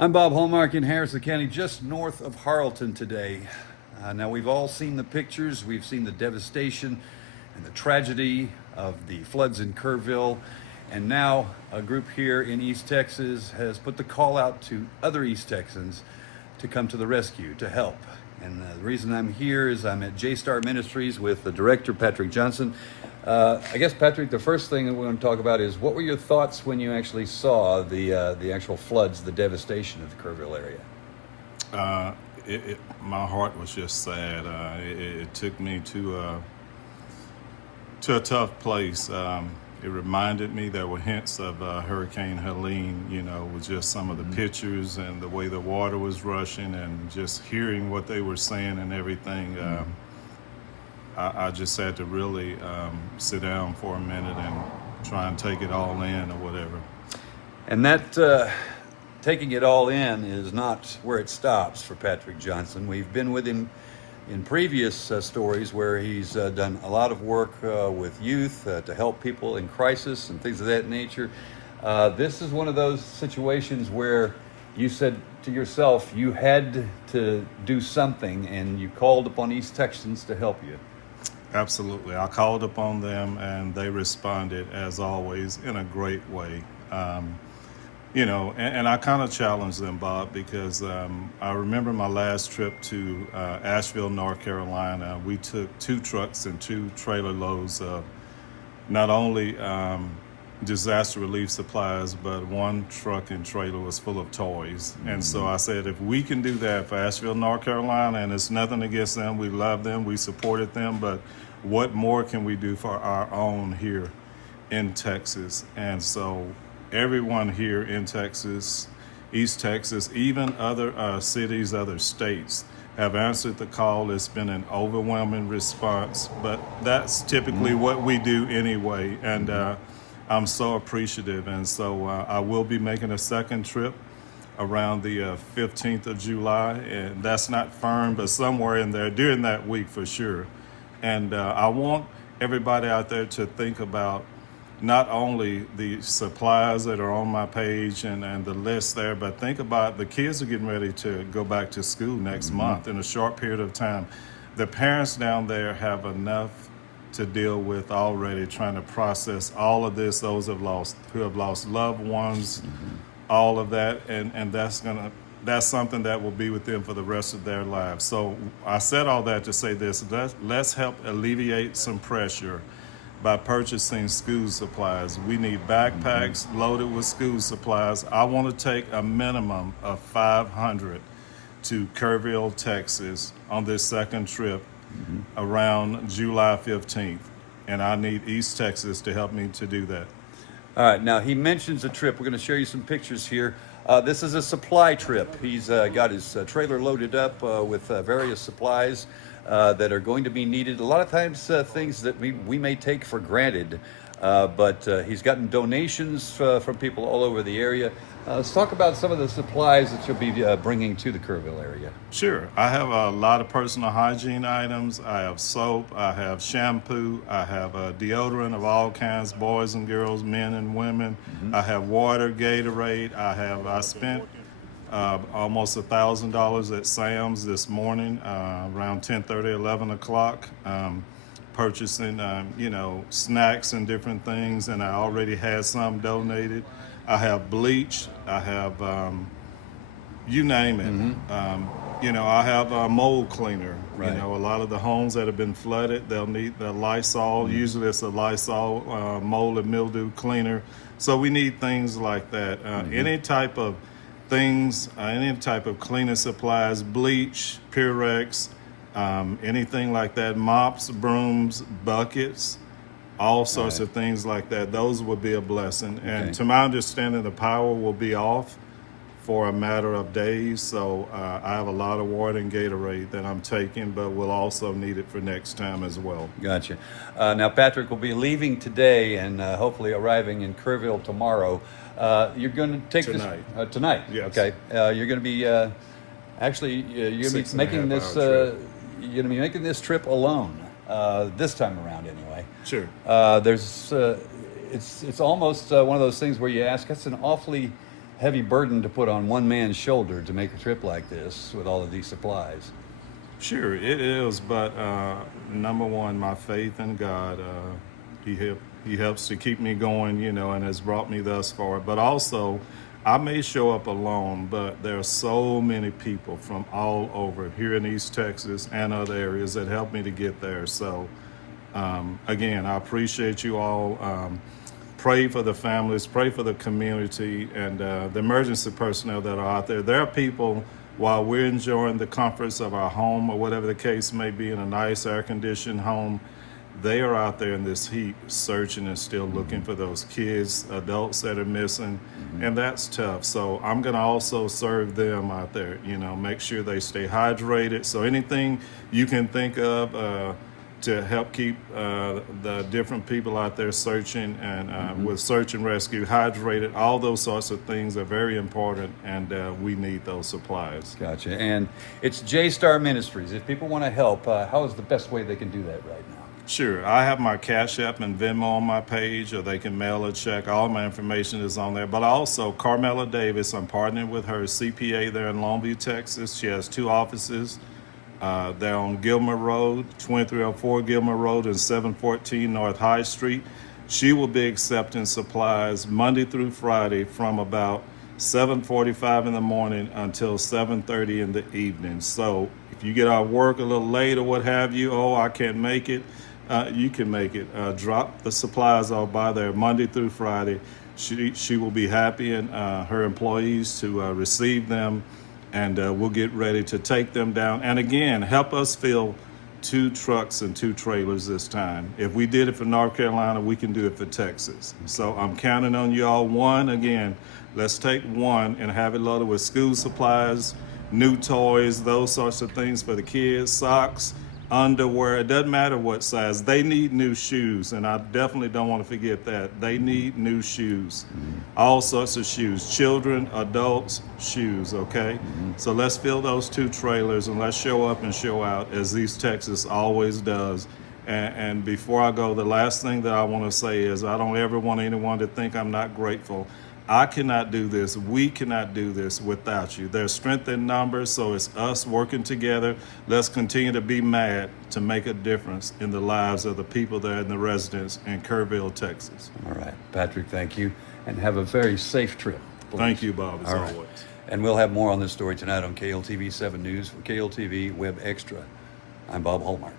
I'm Bob Hallmark in Harrison County, just north of Harleton today. Now, we've all seen the pictures, we've seen the devastation and the tragedy of the floods in Kerrville, and now a group here in East Texas has put the call out to other East Texans to come to the rescue, to help. And the reason I'm here is I'm at J-Star Ministries with the director, Patrick Johnson. I guess, Patrick, the first thing that we want to talk about is what were your thoughts when you actually saw the actual floods, the devastation of the Kerrville area? My heart was just sad. It took me to a tough place. It reminded me there were hints of Hurricane Helene, with just some of the pictures and the way the water was rushing and just hearing what they were saying and everything. I just had to really sit down for a minute and try and take it all in or whatever. And that taking it all in is not where it stops for Patrick Johnson. We've been with him in previous stories where he's done a lot of work with youth to help people in crisis and things of that nature. This is one of those situations where you said to yourself you had to do something, and you called upon East Texans to help you. Absolutely. I called upon them and they responded, as always, in a great way. And I kind of challenged them, Bob, because I remember my last trip to Asheville, North Carolina. We took 2 trucks and 2 trailer loads of not only disaster relief supplies, but 1 truck and trailer was full of toys. And so I said, if we can do that for Asheville, North Carolina, and it's nothing against them, we love them, we supported them, but what more can we do for our own here in Texas? And so everyone here in Texas, East Texas, even other cities, other states have answered the call. It's been an overwhelming response, but that's typically what we do anyway. And I'm so appreciative. And so I will be making a second trip around the 15th of July. And that's not firm, but somewhere in there during that week for sure. And I want everybody out there to think about not only the supplies that are on my page and the list there, but think about the kids are getting ready to go back to school next month in a short period of time. The parents down there have enough to deal with already, trying to process all of this, those who have lost loved ones, all of that, and that's something that will be with them for the rest of their lives. So I said all that to say this: let's help alleviate some pressure by purchasing school supplies. We need backpacks loaded with school supplies. I want to take a minimum of 500 to Kerrville, Texas on this second trip around July 15th. And I need East Texas to help me to do that. All right, now he mentions a trip. We're going to show you some pictures here. This is a supply trip. He's got his trailer loaded up with various supplies that are going to be needed. A lot of times things that we may take for granted, but he's gotten donations from people all over the area. Let's talk about some of the supplies that you'll be bringing to the Kerrville area. Sure. I have a lot of personal hygiene items. I have soap, I have shampoo, I have deodorant of all kinds, boys and girls, men and women. I have water, Gatorade. I spent almost $1,000 at Sam's this morning, around 10:30, 11 o'clock, purchasing, snacks and different things, and I already had some donated. I have bleach. I have, you name it. I have a mold cleaner. Right. A lot of the homes that have been flooded, they'll need the Lysol. Usually it's a Lysol mold and mildew cleaner. So we need things like that. Any type of things, any type of cleaning supplies, bleach, Purex, anything like that, mops, brooms, buckets, all sorts of things like that. Those would be a blessing. Okay. And to my understanding, the power will be off for a matter of days. So I have a lot of water and Gatorade that I'm taking, but we'll also need it for next time as well. Gotcha. Now, Patrick will be leaving today and hopefully arriving in Kerrville tomorrow. You're going to take Tonight. this tonight. Yes. Okay. You're going to be you're going to be making this. You're going to be making this trip alone this time around, anyway. Sure. It's almost one of those things where you ask, that's an awfully heavy burden to put on one man's shoulder to make a trip like this with all of these supplies. Sure, it is, but number one, my faith in God, he helps to keep me going, you know, and has brought me thus far. But also, I may show up alone, but there are so many people from all over here in East Texas and other areas that help me to get there. So, again, I appreciate you all. Pray for the families, pray for the community, and the emergency personnel that are out there. There are people, while we're enjoying the comforts of our home or whatever the case may be in a nice air-conditioned home, they are out there in this heat searching and still looking for those kids, adults that are missing, and that's tough. So I'm going to also serve them out there, you know, make sure they stay hydrated. So anything you can think of to help keep the different people out there searching and with search and rescue hydrated, all those sorts of things are very important, and we need those supplies. Gotcha. And it's J-Star Ministries. If people want to help, how is the best way they can do that right now? Sure. I have my Cash App and Venmo on my page, or they can mail a check. All my information is on there. But also, Carmela Davis, I'm partnering with her CPA there in Longview, Texas. She has 2 offices. They're on Gilmer Road, 2304 Gilmer Road, and 714 North High Street. She will be accepting supplies Monday through Friday from about 7:45 in the morning until 7:30 in the evening. So if you get out of work a little late or what have you, oh, I can't make it, you can make it. Drop the supplies off by there Monday through Friday. She will be happy, and her employees to receive them, and we'll get ready to take them down. And again, help us fill 2 trucks and 2 trailers this time. If we did it for North Carolina, we can do it for Texas. So I'm counting on you all. Let's take 1 and have it loaded with school supplies, new toys, those sorts of things for the kids, socks, underwear. It doesn't matter what size. They need new shoes, and I definitely don't want to forget that. They need new shoes. All sorts of shoes, children, adults, shoes, okay? So let's fill those 2 trailers, and let's show up and show out, as East Texas always does. And before I go, the last thing that I want to say is I don't ever want anyone to think I'm not grateful. I cannot do this. We cannot do this without you. There's strength in numbers, so it's us working together. Let's continue to be mad to make a difference in the lives of the people there and the residents in Kerrville, Texas. All right. Patrick, thank you, and have a very safe trip. Please. Thank you, Bob, as All right. always. And we'll have more on this story tonight on KLTV 7 News. For KLTV Web Extra, I'm Bob Hallmark.